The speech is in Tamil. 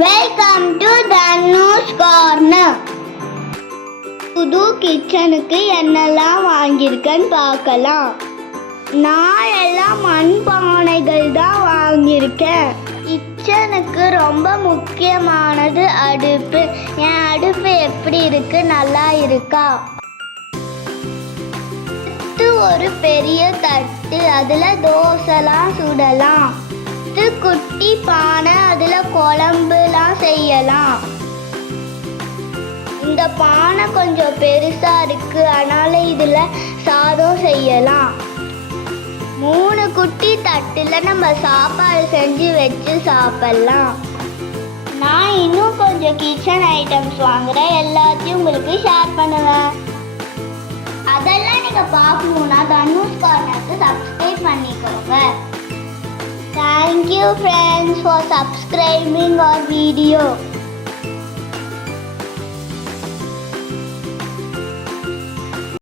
Welcome to Dhanush corner. புது கிச்சனுக்கு என்னெல்லாம் வாங்கியிருக்கேன்னு பார்க்கலாம். நான் எல்லாம் மண் பானைகள் தான் வாங்கியிருக்கேன். கிச்சனுக்கு ரொம்ப முக்கியமானது அடுப்பு. என் அடுப்பு எப்படி இருக்கு, நல்லா இருக்கா? ஒரு பெரிய தட்டு, அதில் தோசைலாம் சுடலாம். குட்டி பானை, அதில் குழம்புலாம் செய்யலாம். இந்த பானை கொஞ்சம் பெருசா இருக்கு, அதனால இதுல சாதம் செய்யலாம். 3 குட்டி தட்டுல நம்ம சாப்பாடு செஞ்சு வச்சு சாப்பிடலாம். நான் இன்னும் கொஞ்சம் கிச்சன் ஐட்டம்ஸ் வாங்குறேன், எல்லாத்தையும் உங்களுக்கு ஷேர் பண்ணுவேன். அதெல்லாம் நீங்க பார்க்கணும்னா தனுஷ் கார்னருக்கு சப்ஸ்கிரைப் பண்ணிக்கோங்க. Thank you friends for subscribing our video.